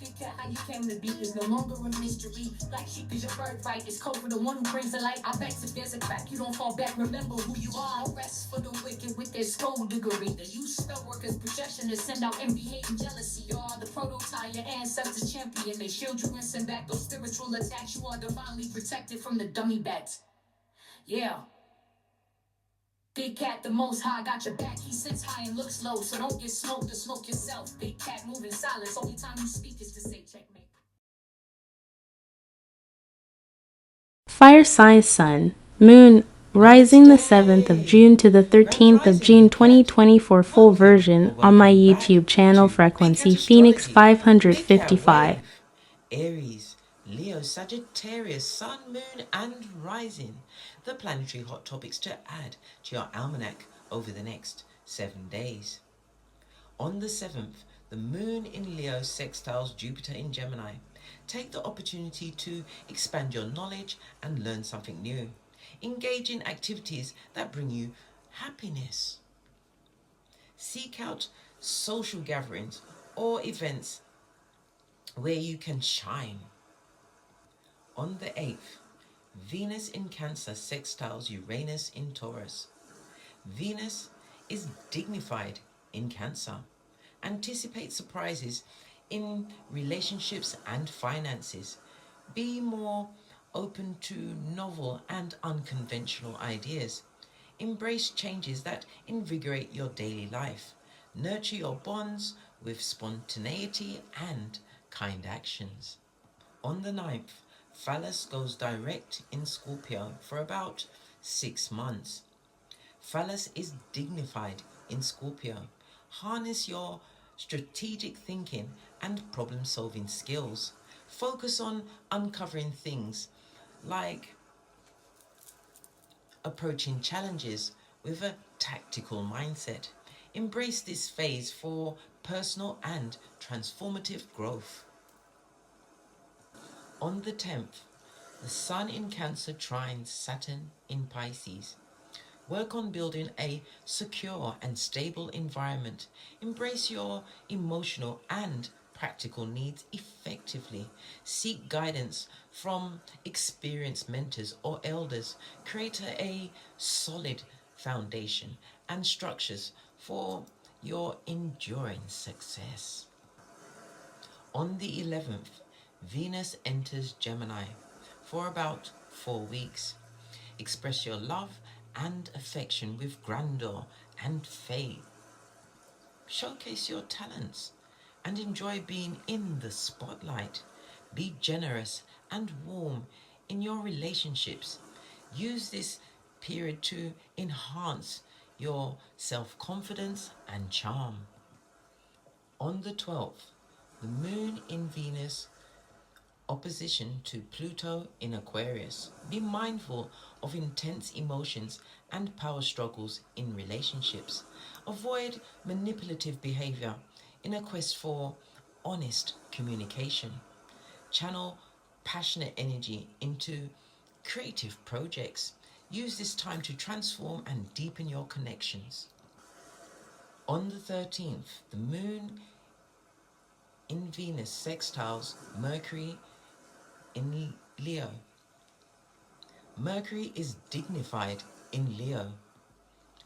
How you came to be is no longer a mystery. Black sheep is your birthright. It's code for the one who brings the light. I bet if there's a crack, you don't fall back. Remember who you are. No rest for the wicked with their skullduggery. The use spell workers' projection to send out envy, hate, and jealousy. You are the prototype, your ancestors champion. They shield you and send back those spiritual attacks. You are divinely protected from the dummy bats. Yeah. Big cat, the most high, got your back. He sits high and looks low, so don't get smoked or smoke yourself. Big cat moving silence. Only time you speak is to say checkmate. Fire sign Sun, Moon, rising the 7th of June to the 13th of June 2024 full version on my YouTube channel frequency Phoenix 555. Aries, Leo, Sagittarius, Sun, Moon and Rising. The planetary hot topics to add to your almanac over the next 7 days. On the 7th, the Moon in Leo sextiles Jupiter in Gemini. Take the opportunity to expand your knowledge and learn something new. Engage in activities that bring you happiness. Seek out social gatherings or events where you can shine. On the 8th, Venus in Cancer sextiles Uranus in Taurus. Venus is dignified in Cancer. Anticipate surprises in relationships and finances. Be more open to novel and unconventional ideas. Embrace changes that invigorate your daily life. Nurture your bonds with spontaneity and kind actions. On the 9th, Phallus goes direct in Scorpio for about 6 months. Phallus is dignified in Scorpio. Harness your strategic thinking and problem-solving skills. Focus on uncovering things like approaching challenges with a tactical mindset. Embrace this phase for personal and transformative growth. On the 10th, the Sun in Cancer trines Saturn in Pisces. Work on building a secure and stable environment. Embrace your emotional and practical needs effectively. Seek guidance from experienced mentors or elders. Create a solid foundation and structures for your enduring success. On the 11th, Venus enters Gemini for about 4 weeks. Express your love and affection with grandeur and faith. Showcase your talents and enjoy being in the spotlight. Be generous and warm in your relationships. Use this period to enhance your self-confidence and charm. On the 12th, the Moon in Venus opposition to Pluto in Aquarius. Be mindful of intense emotions and power struggles in relationships. Avoid manipulative behavior in a quest for honest communication. Channel passionate energy into creative projects. Use this time to transform and deepen your connections. On the 13th, the Moon in Venus sextiles Mercury in Leo. Mercury is dignified in Leo.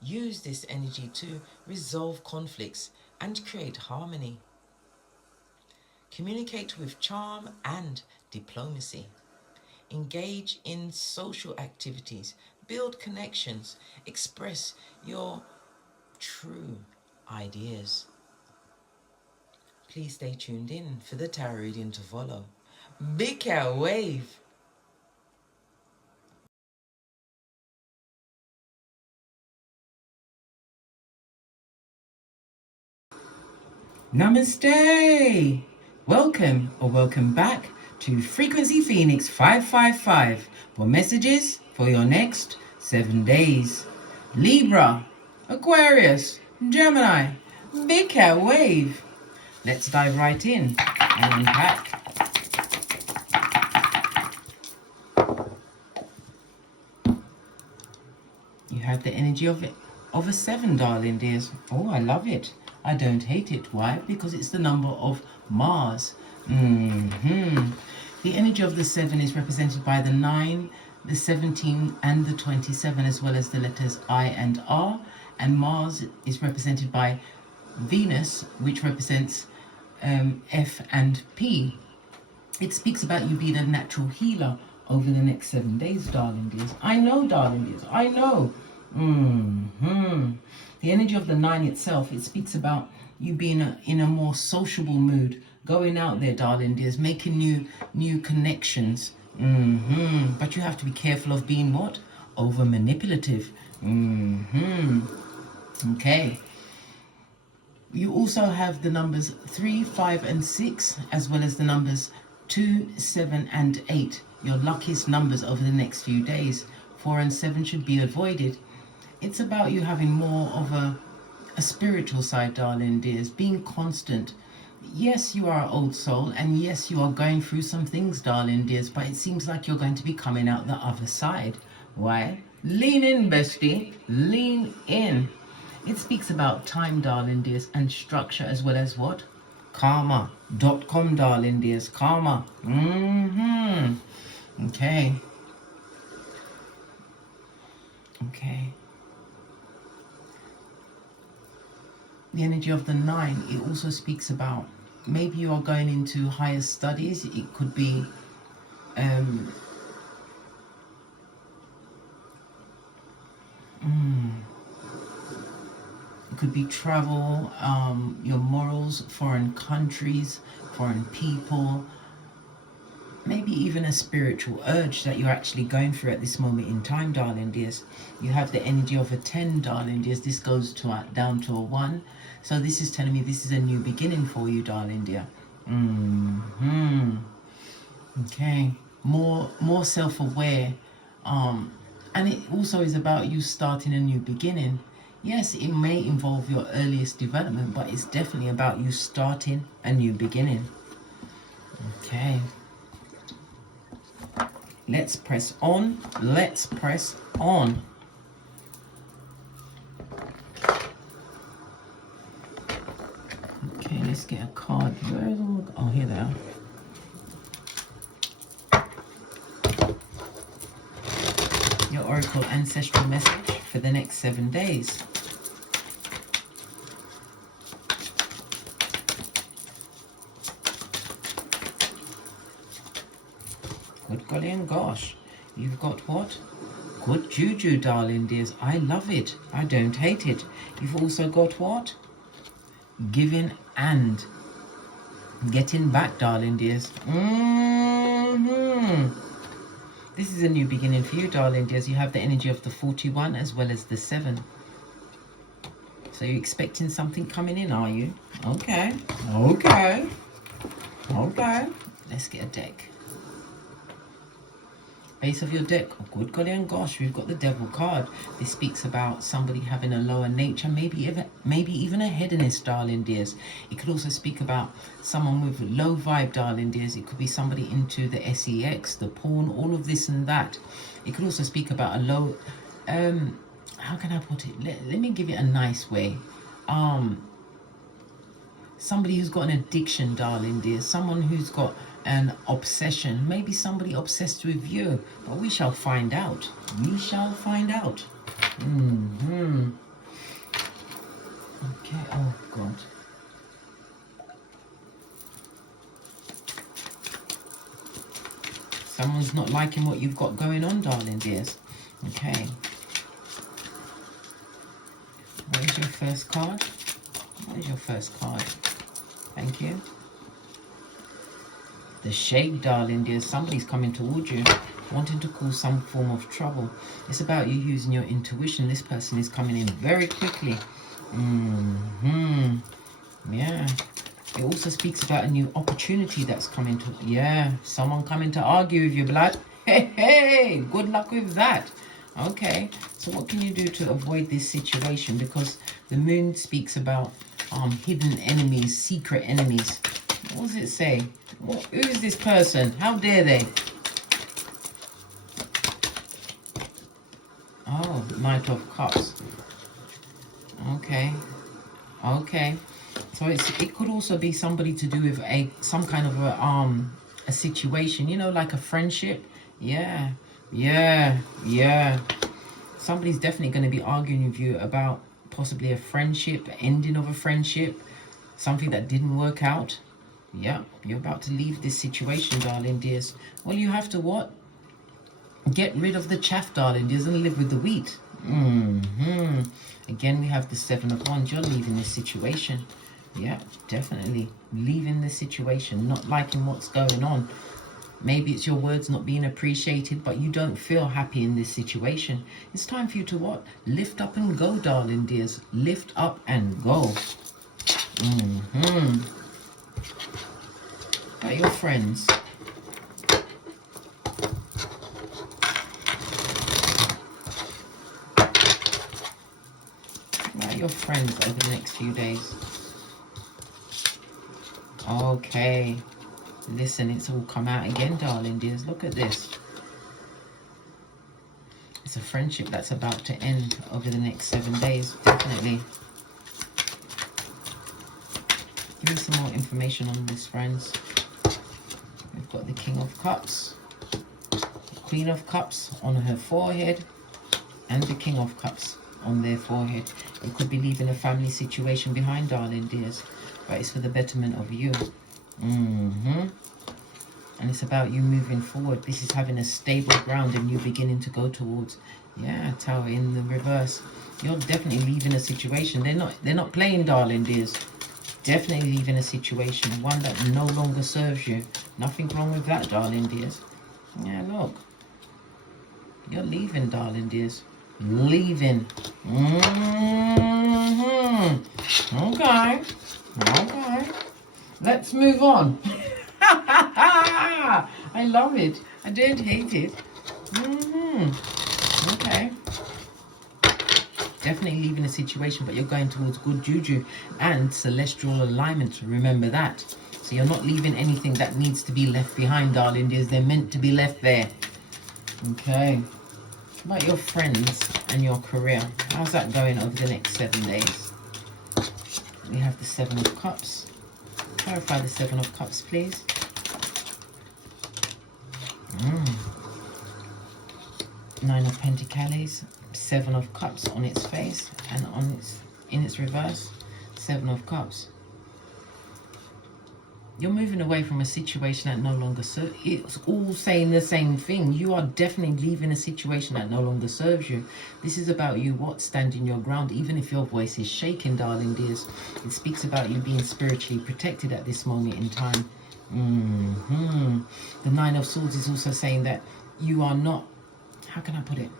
Use this energy to resolve conflicts and create harmony. Communicate with charm and diplomacy. Engage in social activities. Build connections. Express your true ideas. Please stay tuned in for the tarot reading to follow. Big Cat Wave. Namaste. Welcome or welcome back to Frequency Phoenix 555 for messages for your next 7 days. Libra, Aquarius, Gemini, Big Cat Wave. Let's dive right in and unpack. You have the energy of a 7, darling dears. Oh, I love it. I don't hate it. Why? Because it's the number of Mars. The energy of the 7 is represented by the 9, the 17, and the 27, as well as the letters I and R. And Mars is represented by Venus, which represents F and P. It speaks about you being a natural healer over the next 7 days, darling dears. I know, darling dears, I know. The energy of the 9 itself, it speaks about you being in a more sociable mood, going out there, darling dears, making new connections. But you have to be careful of being what? Over manipulative. Okay. You also have the numbers 3, 5, and 6, as well as the numbers 2, 7, and 8. Your luckiest numbers over the next few days. 4 and 7 should be avoided. It's about you having more of a spiritual side, darling dears, being constant. Yes, you are an old soul, and yes, you are going through some things, darling dears, but it seems like you're going to be coming out the other side. Why? Lean in, bestie. Lean in. It speaks about time, darling dears, and structure, as well as what? Karma.com, darling dears. Karma. Okay. Okay. The energy of the 9, it also speaks about maybe you are going into higher studies. It could be it could be travel, your morals, foreign countries, foreign people, maybe even a spiritual urge that you're actually going through at this moment in time, darling dears. You have the energy of a 10, darling dears. This goes to down to a 1. So this is telling me this is a new beginning for you, darling dear. Okay. More self-aware. And it also is about you starting a new beginning. Yes, it may involve your earliest development, but it's definitely about you starting a new beginning. Okay. Let's press on. Let's press on. Okay, let's get a card. Where is all? Oh, here they are. Your Oracle Ancestral message for the next 7 days. Good golly and gosh. You've got what? Good juju, darling dears. I love it. I don't hate it. You've also got what? Giving and getting back, darling dears. This is a new beginning for you, darling dears. You have the energy of the 41 as well as the 7. So you're expecting something coming in, are you? Okay. Okay. Okay. Let's get a deck. Base of your deck. Oh, good golly and gosh, we've got the Devil card. This speaks about somebody having a lower nature, maybe even a hedonist, darling dears. It could also speak about someone with low vibe, darling dears. It could be somebody into the sex, the porn, all of this and that. It could also speak about a low, how can I put it? Let me give it a nice way. Somebody who's got an addiction, darling dears. Someone who's got an obsession. Maybe somebody obsessed with you. But we shall find out. We shall find out. Okay, oh God. Someone's not liking what you've got going on, darling dears. Okay. What is your first card? What is your first card? Thank you. The Shade, darling dear. Somebody's coming towards you, wanting to cause some form of trouble. It's about you using your intuition. This person is coming in very quickly. Yeah. It also speaks about a new opportunity that's coming to... Yeah, someone coming to argue with you, blood. Hey, good luck with that. Okay, so what can you do to avoid this situation? Because the moon speaks about hidden enemies, secret enemies. What does it say? Who is this person? How dare they? Oh, Knight of Cups. Okay. Okay. So it could also be somebody to do with some kind of a situation, you know, like a friendship. Yeah. Somebody's definitely going to be arguing with you about possibly a friendship, ending of a friendship, something that didn't work out. Yeah, you're about to leave this situation, darling dears. Well, you have to what? Get rid of the chaff, darling dears, and live with the wheat. Again, we have the Seven of Wands. You're leaving this situation. Yeah, definitely leaving the situation, not liking what's going on. Maybe it's your words not being appreciated, but you don't feel happy in this situation. It's time for you to what? Lift up and go, darling dears. Lift up and go. Got your friends. Got your friends over the next few days. Okay. Listen, it's all come out again, darling dears. Look at this. It's a friendship that's about to end over the next 7 days, definitely. Give me some more information on this, friends. We've got the King of Cups, the Queen of Cups on her forehead, and the King of Cups on their forehead. It could be leaving a family situation behind, darling dears, but it's for the betterment of you. And it's about you moving forward. This is having a stable ground and you beginning to go towards, yeah, Tower in the reverse. You're definitely leaving a situation. They're not playing, darling dears. Definitely leaving a situation, one that no longer serves you. Nothing wrong with that, darling dears. Yeah, look. You're leaving, darling dears. Leaving. Okay. Let's move on. I love it. I don't hate it. Okay. Definitely leaving a situation, but you're going towards good juju and celestial alignment. Remember that. So you're not leaving anything that needs to be left behind, darling dears. They're meant to be left there. Okay. What about your friends and your career? How's that going over the next 7 days? We have the Seven of Cups. Clarify the Seven of Cups, please. Nine of Pentacles, Seven of Cups on its face, and in its reverse, Seven of Cups. You're moving away from a situation that no longer serves. It's all saying the same thing. You are definitely leaving a situation that no longer serves you. This is about you standing your ground, even if your voice is shaking, darling dears. It speaks about you being spiritually protected at this moment in time. The Nine of Swords is also saying that you are not, how can I put it?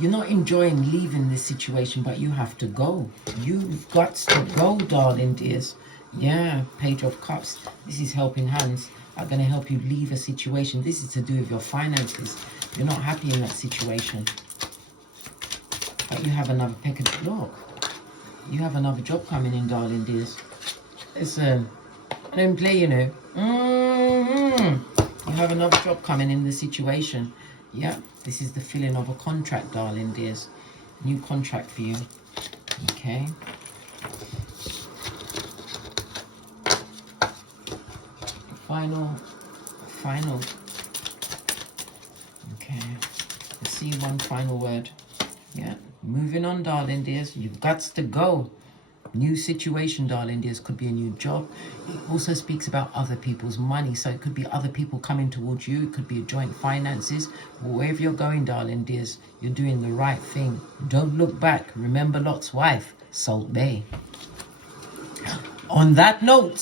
You're not enjoying leaving this situation, but you have to go. You've got to go, darling dears. Yeah, Page of Cups. This is helping hands are going to help you leave a situation. This is to do with your finances. You're not happy in that situation. But you have another look. You have another job coming in, darling dears. Listen, I don't play, you know. You have another job coming in the situation. Yeah, this is the filling of a contract, darling dears. New contract for you. Okay. Final. Okay. Let's see one final word. Yeah. Moving on, darling dears. You've got to go. New situation, darling dears. Could be a new job. It also speaks about other people's money. So it could be other people coming towards you. It could be a joint finances. Wherever you're going, darling dears, you're doing the right thing. Don't look back. Remember Lot's wife, Salt Bay. On that note,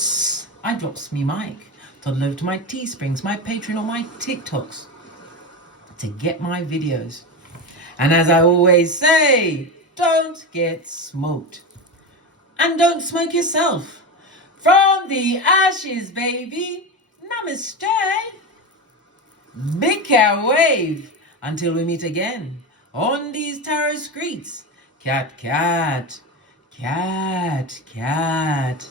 I drops me mic. Toddle over to my Teesprings, my Patreon, or my TikToks to get my videos. And as I always say, don't get smoked. And don't smoke yourself. From the ashes, baby. Namaste. Big cat wave. Until we meet again on these tarot streets. Cat, cat. Cat, cat.